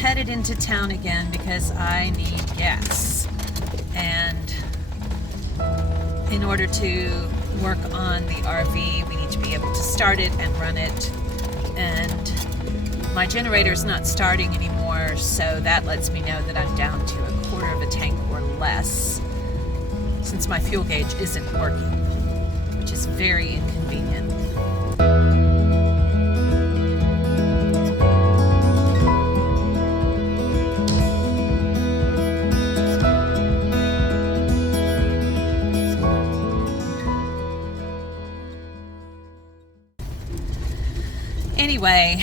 headed into town again because I need gas. And in order to work on the RV, we need to be able to start it and run it. And my generator's not starting anymore, so that lets me know that I'm down to a quarter of a tank or less, since my fuel gauge isn't working, which is very inconvenient. Anyway,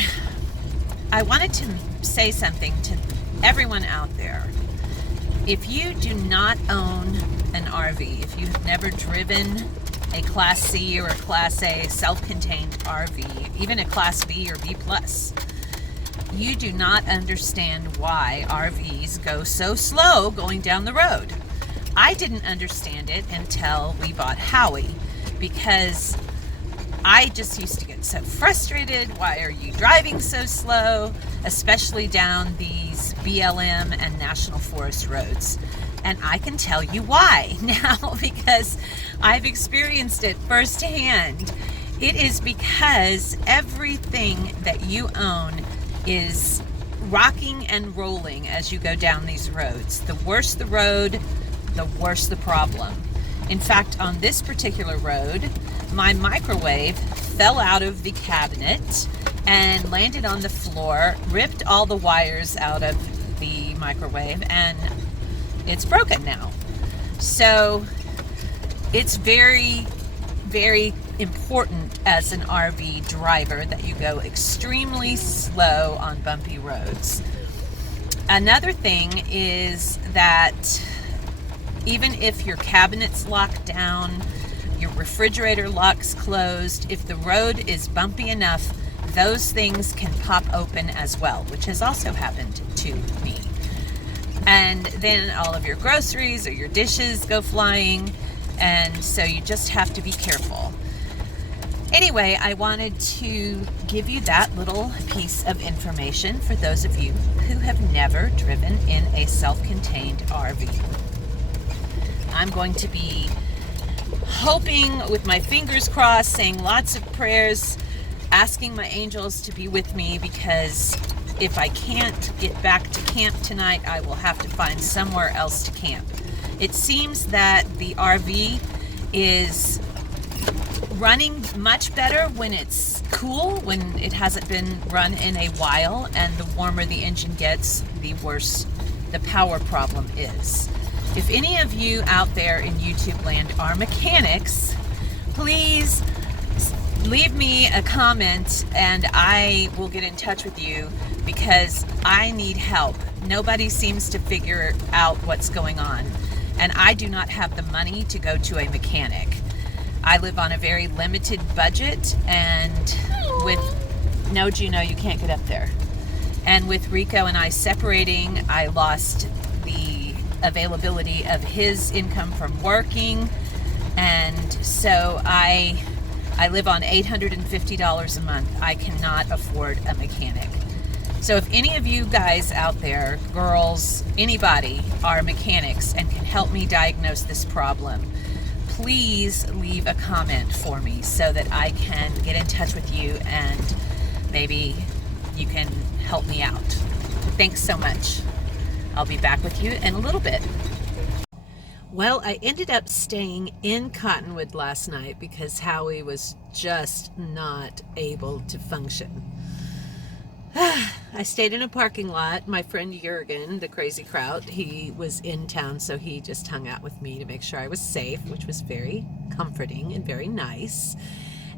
I wanted to say something to everyone out there. If you do not own an RV, if you've never driven a Class C or a Class A self-contained RV, even a Class B or B+, you do not understand why RVs go so slow going down the road. I didn't understand it until we bought Howie, because I just used to get so frustrated. Why are you driving so slow? Especially down these BLM and National Forest roads. And I can tell you why now, because I've experienced it firsthand. It is because everything that you own is rocking and rolling as you go down these roads. The worse the road, the worse the problem. In fact, on this particular road, my microwave fell out of the cabinet and landed on the floor, ripped all the wires out of the microwave, and it's broken now. So it's very, very important as an RV driver that you go extremely slow on bumpy roads. Another thing is that even if your cabinet's locked down, your refrigerator lock's closed, if the road is bumpy enough, those things can pop open as well, which has also happened to me. And then all of your groceries or your dishes go flying, and so you just have to be careful. Anyway, I wanted to give you that little piece of information for those of you who have never driven in a self-contained RV. I'm going to be hoping with my fingers crossed, saying lots of prayers, asking my angels to be with me, because if I can't get back to camp tonight, I will have to find somewhere else to camp. It seems that the RV is running much better when it's cool, when it hasn't been run in a while, and the warmer the engine gets, the worse the power problem is. If any of you out there in YouTube land are mechanics, please leave me a comment and I will get in touch with you, because I need help. Nobody seems to figure out what's going on, and I do not have the money to go to a mechanic. I live on a very limited budget, and with no, Juno, you can't get up there. And with Rico and I separating, I lost the availability of his income from working, and so I live on $850 a month. I cannot afford a mechanic. So if any of you guys out there, girls, anybody, are mechanics and can help me diagnose this problem, please leave a comment for me so that I can get in touch with you and maybe you can help me out. Thanks so much. I'll be back with you in a little bit. Well, I ended up staying in Cottonwood last night because Howie was just not able to function. I stayed in a parking lot. My friend Jurgen, the crazy kraut, he was in town, so he just hung out with me to make sure I was safe, which was very comforting and very nice.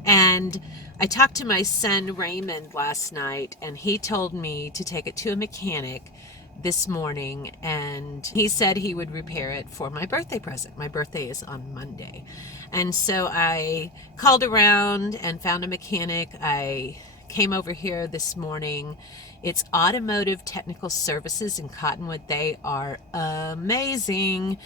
And I talked to my son Raymond last night, and he told me to take it to a mechanic this morning, and he said he would repair it for my birthday present. My birthday is on Monday. And so I called around and found a mechanic. I came over here this morning. It's Automotive Technical Services in Cottonwood. They are amazing.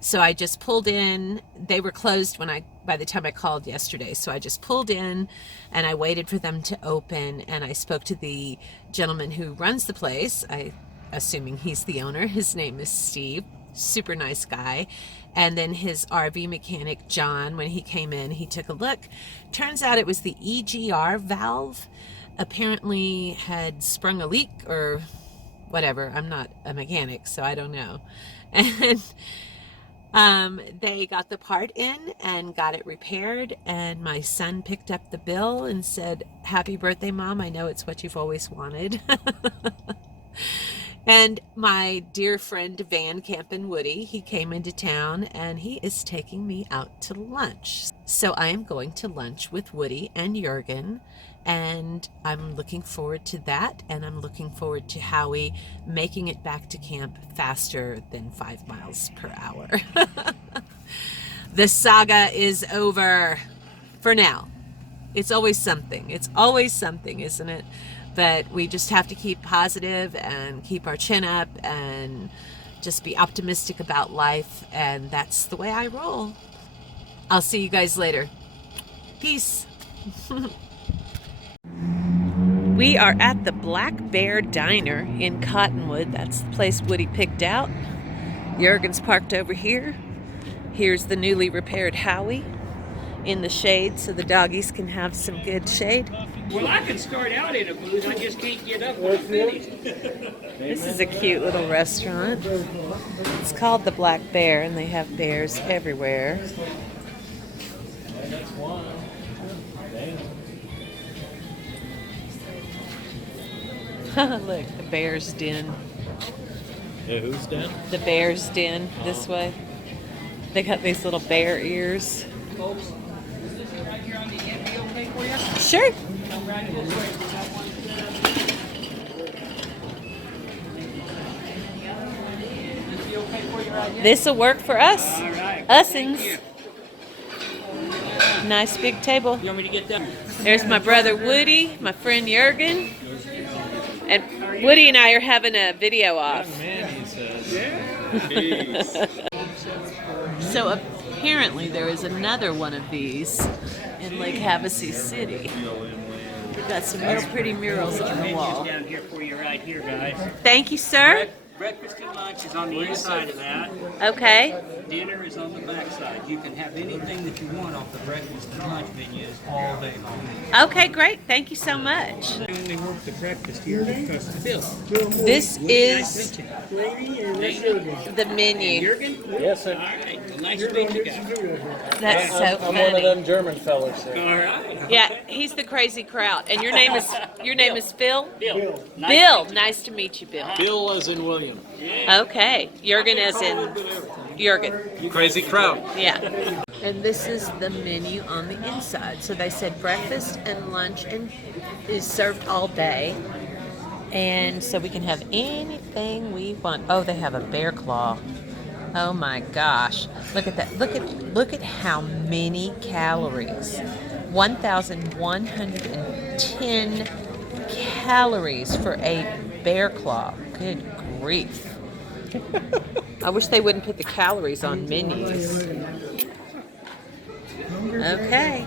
So I just pulled in. They were closed by the time I called yesterday. So I just pulled in and I waited for them to open, and I spoke to the gentleman who runs the place. I assuming he's the owner. His name is Steve. Super nice guy. And then his RV mechanic, John, when he came in, he took a look. Turns out it was the EGR valve. Apparently had sprung a leak or whatever. I'm not a mechanic, so I don't know. And they got the part in and got it repaired, and my son picked up the bill and said, "Happy birthday, Mom. I know it's what you've always wanted." And my dear friend Van Campen Woody, he came into town and he is taking me out to lunch. So I am going to lunch with Woody and Jurgen, and I'm looking forward to that, and I'm looking forward to Howie making it back to camp faster than 5 miles per hour. The saga is over for now. It's always something. It's always something, isn't it? But we just have to keep positive and keep our chin up and just be optimistic about life, and that's the way I roll. I'll see you guys later. Peace. We are at the Black Bear Diner in Cottonwood. That's the place Woody picked out. Jurgen's parked over here. Here's the newly repaired Howie in the shade so the doggies can have some good shade. Well, I can start out in a booth, I just can't get up when I'm finished. This is a cute little restaurant. It's called the Black Bear, and they have bears everywhere. Look, the bear's den. Yeah, who's den? The bear's den, this way. They got these little bear ears. Folks, is this right here on the end be okay for you? Sure. Come right in this way. We got one. Is this be okay for you right here? This'll work for us. All right. Usings. Thank you. Nice big table. You want me to get that? There's my brother Woody, my friend Jurgen. And Woody and I are having a video off. Man, he says. So apparently there is another one of these in Lake Havasu City. We've got some real pretty murals on the wall. Down here for you right here, guys. Thank you, sir. Breakfast and lunch is on the inside of that. Okay. Dinner is on the back side. You can have anything that you want off the breakfast and lunch menus all day long. Okay, great. Thank you so much. I only work the breakfast here because of Phil. This is Lainie. the menu. Jurgen? Yes, sir. All right. Well, nice to meet you guys. That's so I'm one of funny. them German fellas, sir. All right. Yeah, he's the crazy kraut. And your name is Phil? Bill. Bill. Nice to meet you, Bill. Bill as in William. Okay. Jurgen as in Jurgen. Crazy crowd. Yeah. And this is the menu on the inside. So they said breakfast and lunch and is served all day. And so we can have anything we want. Oh, they have a bear claw. Oh my gosh. Look at that. Look at how many calories. 1,110 calories for a bear claw. Good grief. I wish they wouldn't put the calories on menus. Okay.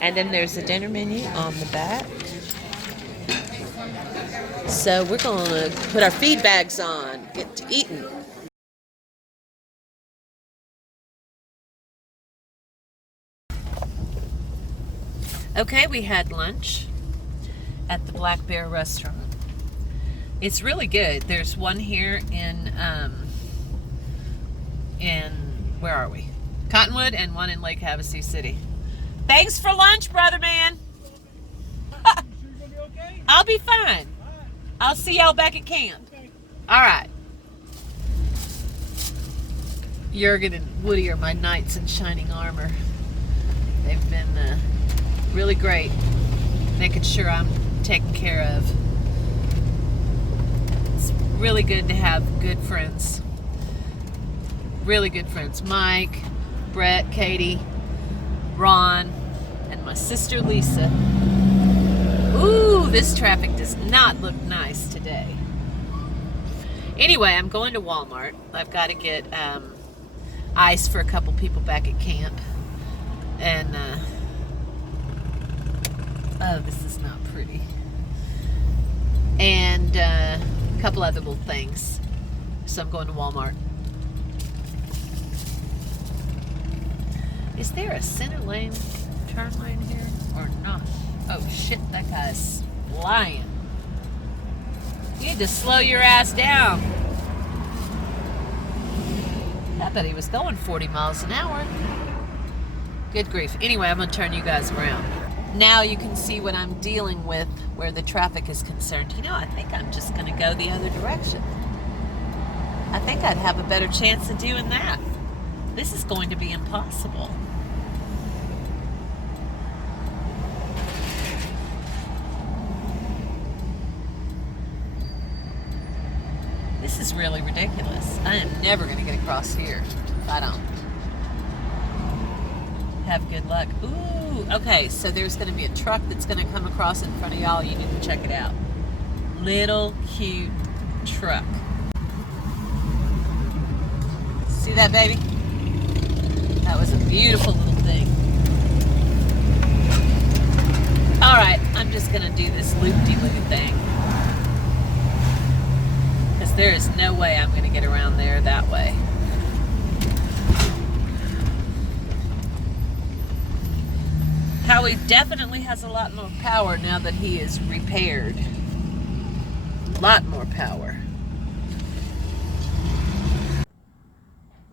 And then there's the dinner menu on the back. So we're going to put our feed bags on, get to eating. Okay, we had lunch at the Black Bear restaurant. It's really good. There's one here in where are we? Cottonwood, and one in Lake Havasu City. Thanks for lunch, brother man. I'll be fine. I'll see y'all back at camp. All right. Jurgen and Woody are my knights in shining armor. They've been really great, making sure I'm taken care of. It's really good to have good friends. Really good friends. Mike, Brett, Katie, Ron, and my sister Lisa. Ooh, this traffic does not look nice today. Anyway, I'm going to Walmart. I've got to get ice for a couple people back at camp. And, oh, this is not pretty. And couple other little things. So I'm going to Walmart. Is there a center lane turn lane here or not? Oh shit, that guy's flying. You need to slow your ass down. I bet he was going 40 miles an hour. Good grief. Anyway, I'm going to turn you guys around. Now you can see what I'm dealing with where the traffic is concerned. You know, I think I'm just going to go the other direction. I think I'd have a better chance of doing that. This is going to be impossible. This is really ridiculous. I am never going to get across here if I don't. Have good luck. Ooh, okay, so there's going to be a truck that's going to come across in front of y'all. You need to check it out. Little cute truck. See that, baby? That was a beautiful little thing. All right, I'm just going to do this loop-de-loop thing. Because there is no way I'm going to get around there that way. Howie definitely has a lot more power now that he is repaired. A lot more power.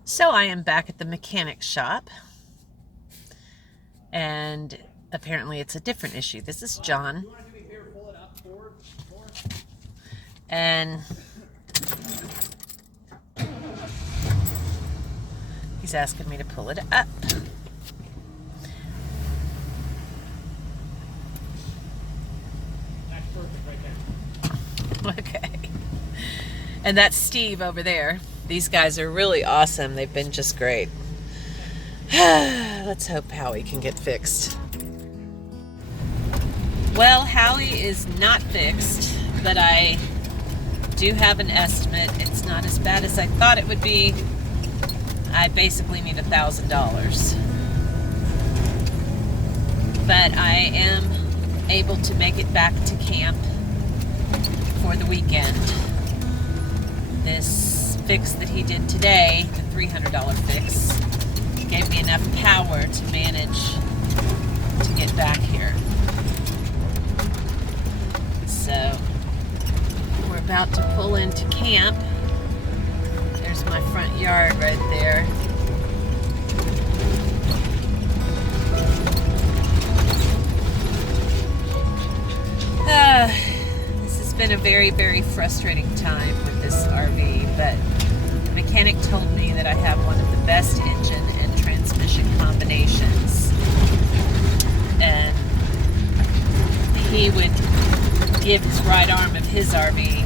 So I am back at the mechanic shop. And apparently it's a different issue. This is John. And he's asking me to pull it up. Okay. And that's Steve over there. These guys are really awesome. They've been just great. Let's hope Howie can get fixed. Well, Howie is not fixed, but I do have an estimate. It's not as bad as I thought it would be. I basically need $1,000. But I am able to make it back to camp for the weekend. This fix that he did today, the $300 fix, gave me enough power to manage to get back here. So we're about to pull into camp. There's my front yard right there. This has been a very, very frustrating time with this RV, but the mechanic told me that I have one of the best engine and transmission combinations, and he would give his right arm of his RV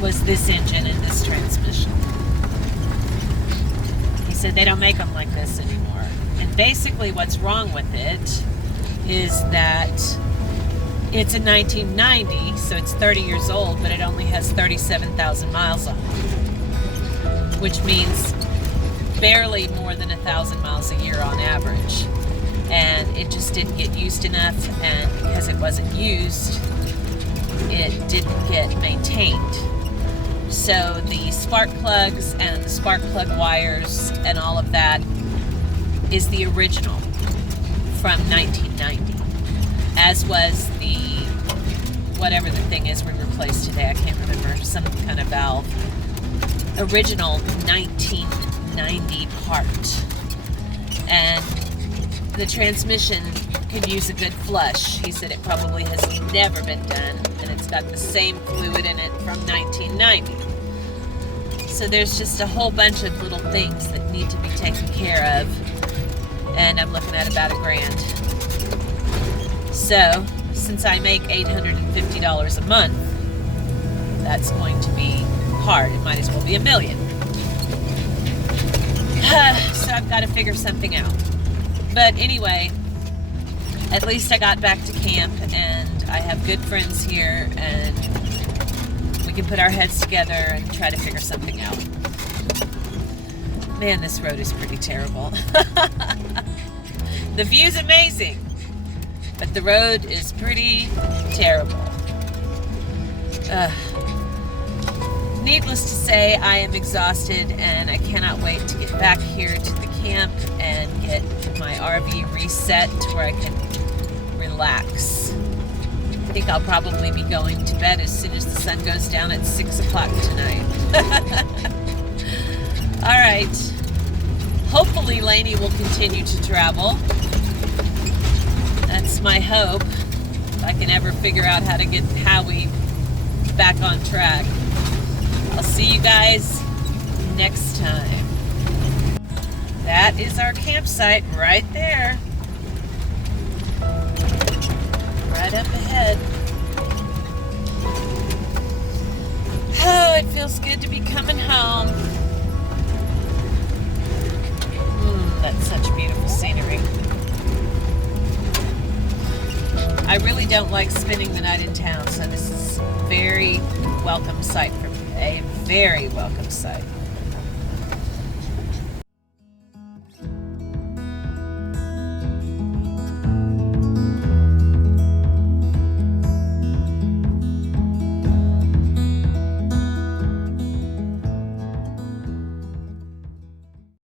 was this engine and this transmission. He said they don't make them like this anymore. And basically what's wrong with it is that it's a 1990, so it's 30 years old, but it only has 37,000 miles on it, which means barely more than 1,000 miles a year on average. And it just didn't get used enough, and because it wasn't used, it didn't get maintained. So the spark plugs and the spark plug wires and all of that is the original from 1990, as was the whatever the thing is we replaced today. I can't remember, some kind of valve. Original 1990 part. And the transmission could use a good flush. He said it probably has never been done, and it's got the same fluid in it from 1990. So there's just a whole bunch of little things that need to be taken care of, and I'm looking at about $1,000. So since I make $850 a month, that's going to be hard. It might as well be $1 million. So I've got to figure something out. But anyway, at least I got back to camp, and I have good friends here, and we can put our heads together and try to figure something out. Man, this road is pretty terrible. The view's amazing, but the road is pretty terrible. Needless to say, I am exhausted and I cannot wait to get back here to the camp and get my RV reset to where I can relax. I think I'll probably be going to bed as soon as the sun goes down at 6 o'clock tonight. All right. Hopefully Lainie will continue to travel. That's my hope. If I can ever figure out how to get Howie back on track. I'll see you guys next time. That is our campsite right there. Right up ahead. Oh, it feels good to be coming home. That's such beautiful scenery. I really don't like spending the night in town, so this is a very welcome sight for me. A very welcome sight.